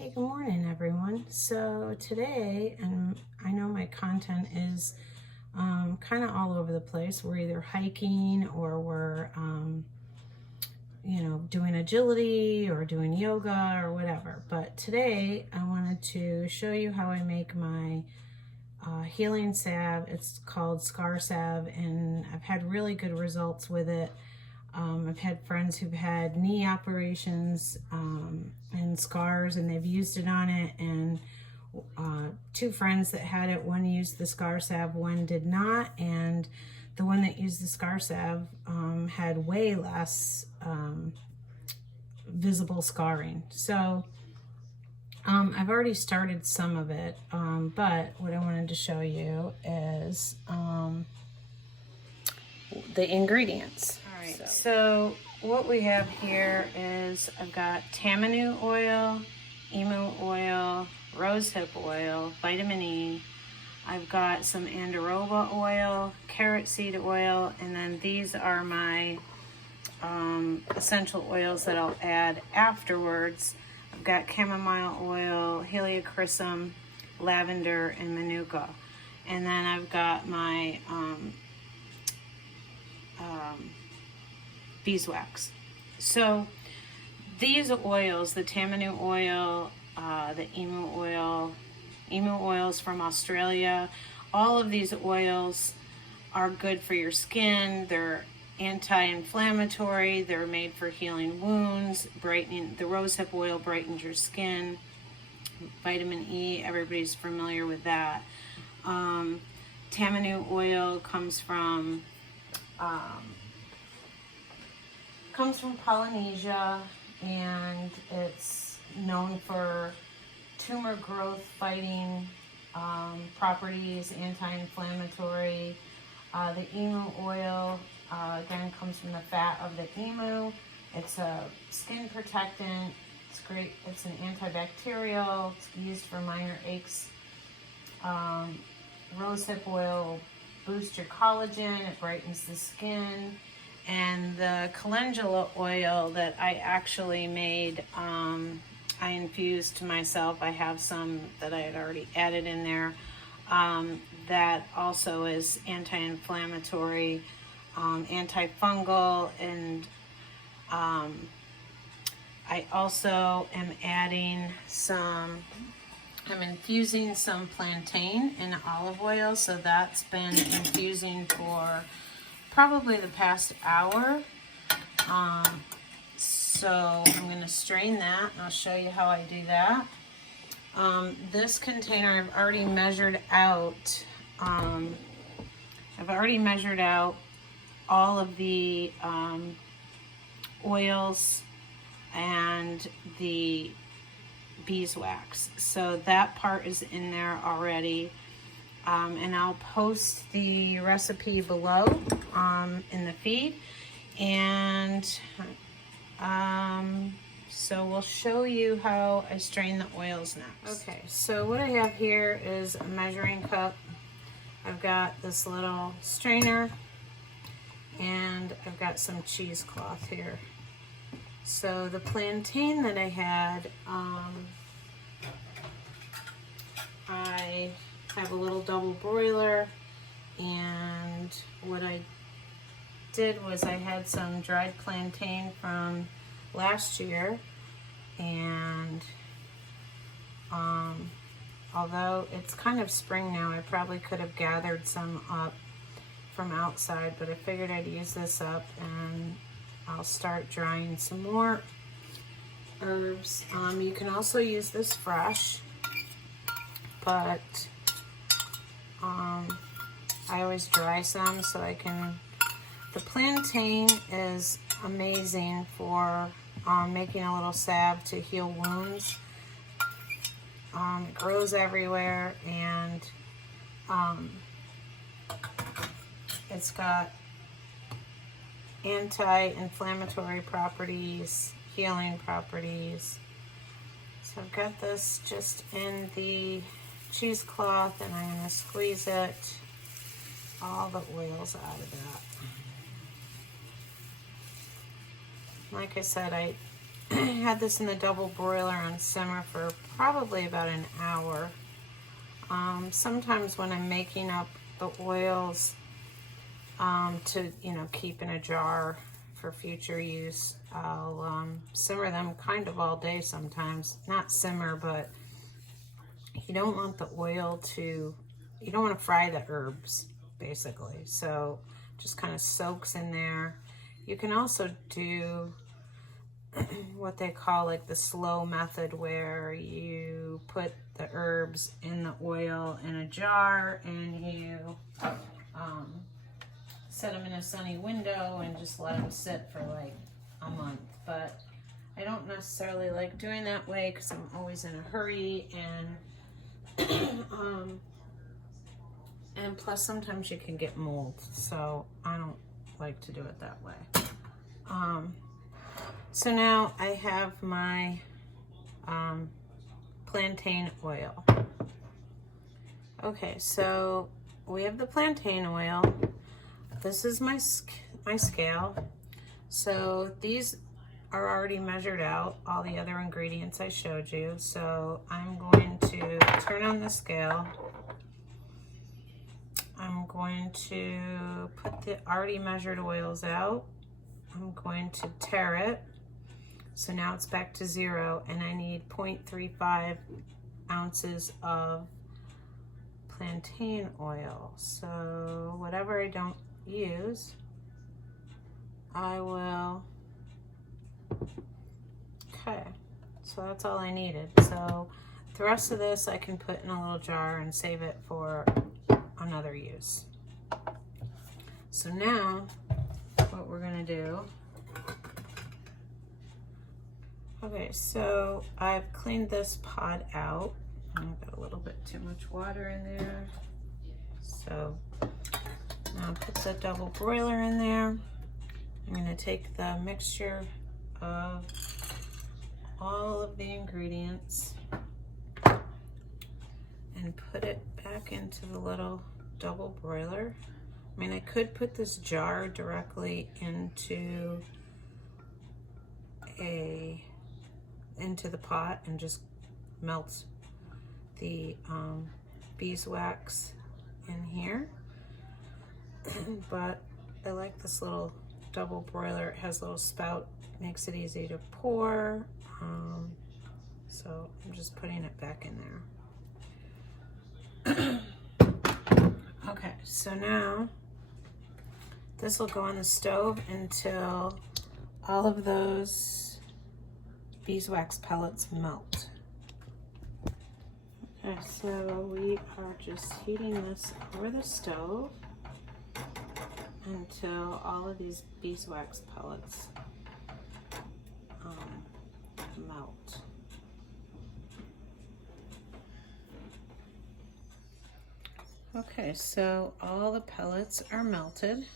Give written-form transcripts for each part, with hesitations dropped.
Hey, good morning, everyone. So today, and I know my content is kind of all over the place. We're either hiking or we're, doing agility or doing yoga or whatever. But today, I wanted to show you how I make my healing salve. It's called Scar Salve, and I've had really good results with it. I've had friends who've had knee operations and scars, and they've used it on it, and two friends that had it, one used the Scar Salve, one did not, and the one that used the Scar Salve had way less visible scarring. So I've already started some of it, but what I wanted to show you is the ingredients. All right, so what we have here is I've got Tamanu oil, emu oil, rosehip oil, vitamin E. I've got some andirons oil, carrot seed oil, and then these are my essential oils that I'll add afterwards. I've got chamomile oil, helichrysum, lavender, and manuka. And then I've got my beeswax. So these oils, the Tamanu oil, the emu oils from Australia, all of these oils are good for your skin. They're anti-inflammatory. They're made for healing wounds, brightening. The rosehip oil brightens your skin. Vitamin E, everybody's familiar with that. Tamanu oil comes from Polynesia, and it's known for tumor growth fighting properties, anti-inflammatory. The emu oil, again, comes from the fat of the emu. It's a skin protectant. It's great. It's an antibacterial. It's used for minor aches. Rosehip oil boosts your collagen. It brightens the skin. And the calendula oil that I actually made, I infused to myself. I have some that I had already added in there. That also is anti-inflammatory, antifungal, and I also am adding I'm infusing some plantain in olive oil, so that's been infusing for probably the past hour. So I'm going to strain that, and I'll show you how I do that. This container I've already measured out. All of the oils and the beeswax. So that part is in there already. And I'll post the recipe below in the feed. And so we'll show you how I strain the oils next. Okay, so what I have here is a measuring cup. I've got this little strainer, and I've got some cheesecloth here. So the plantain that I had, I have a little double broiler, and what I did was I had some dried plantain from last year, and although it's kind of spring now, I probably could have gathered some up from outside, but I figured I'd use this up, and I'll start drying some more herbs. You can also use this fresh, but I always dry some so I can. The plantain is amazing for making a little salve to heal wounds. It grows everywhere, and it's got anti-inflammatory properties, healing properties. So I've got this just in the cheesecloth, and I'm going to squeeze it, all the oils out of that. Like I said, I had this in the double broiler on simmer for probably about an hour. Sometimes when I'm making up the oils to, you know, keep in a jar for future use, I'll simmer them kind of all day sometimes. Not simmer, but you don't want the oil to, you don't want to fry the herbs, basically. So just kind of soaks in there. You can also do what they call like the slow method, where you put the herbs in the oil in a jar and you set them in a sunny window and just let them sit for like a month. But I don't necessarily like doing that way because I'm always in a hurry, and plus sometimes you can get mold, so I don't like to do it that way. So now I have my plantain oil. Okay, so we have the plantain oil. This is my scale. So these are already measured out, all the other ingredients I showed you. So I'm going to turn on the scale. I'm going to put the already measured oils out. I'm going to tare it. So now it's back to 0, and I need 0.35 ounces of plantain oil. So whatever I don't use, I will, okay, so that's all I needed. So the rest of this I can put in a little jar and save it for another use. So now what we're gonna do, okay, so I've cleaned this pot out. I've got a little bit too much water in there. So now I'll put the double broiler in there. I'm gonna take the mixture of all of the ingredients and put it back into the little double broiler. I mean, I could put this jar directly into the pot and just melt the beeswax in here, but I like this little double broiler. It has a little spout, makes it easy to pour, so I'm just putting it back in there. Okay, so now this will go on the stove until all of those beeswax pellets melt. Okay, so we are just heating this over the stove until all of these beeswax pellets melt. Okay, so all the pellets are melted,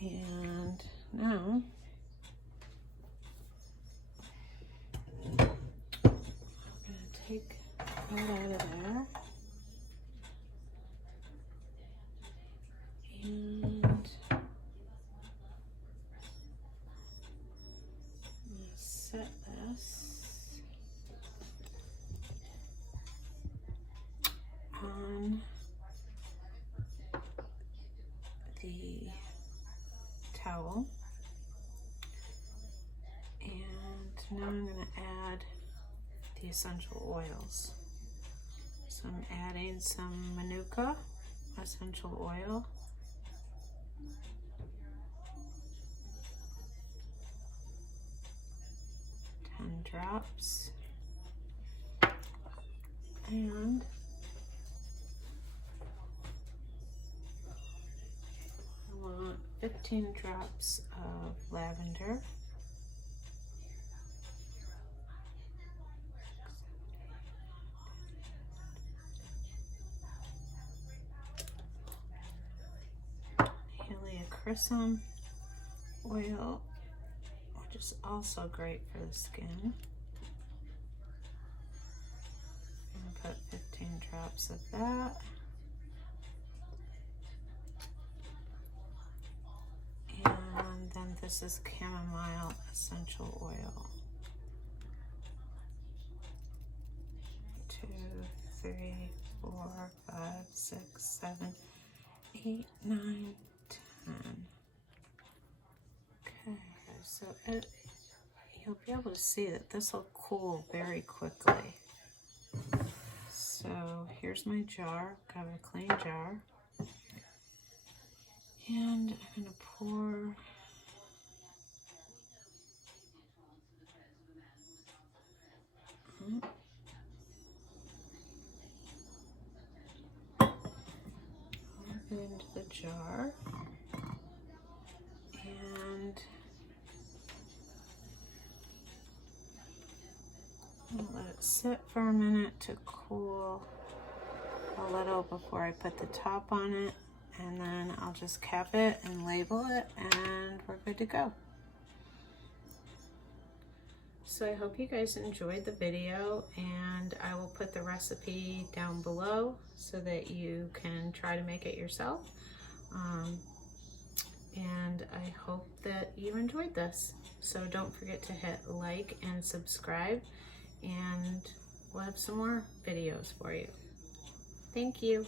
and now I'm going to take that out of there, and I'm going to set this on the towel, and now I'm going to add the essential oils. So I'm adding some manuka essential oil, drops, and I want 15 drops of lavender, helichrysum oil, which is also great for the skin. Put 15 drops of that. And then the This is chamomile essential oil. 2, 3, 4, 5, 6, 7, 8, 9, 10. Okay, so you'll be able to see that this will cool very quickly. So here's my jar, got a clean jar. And I'm gonna pour into the jar, and I'll let it sit for a minute to cool a little before I put the top on it, and then I'll just cap it and label it, and we're good to go. So I hope you guys enjoyed the video, and I will put the recipe down below so that you can try to make it yourself. And I hope that you enjoyed this. So don't forget to hit like and subscribe, and we'll have some more videos for you. Thank you.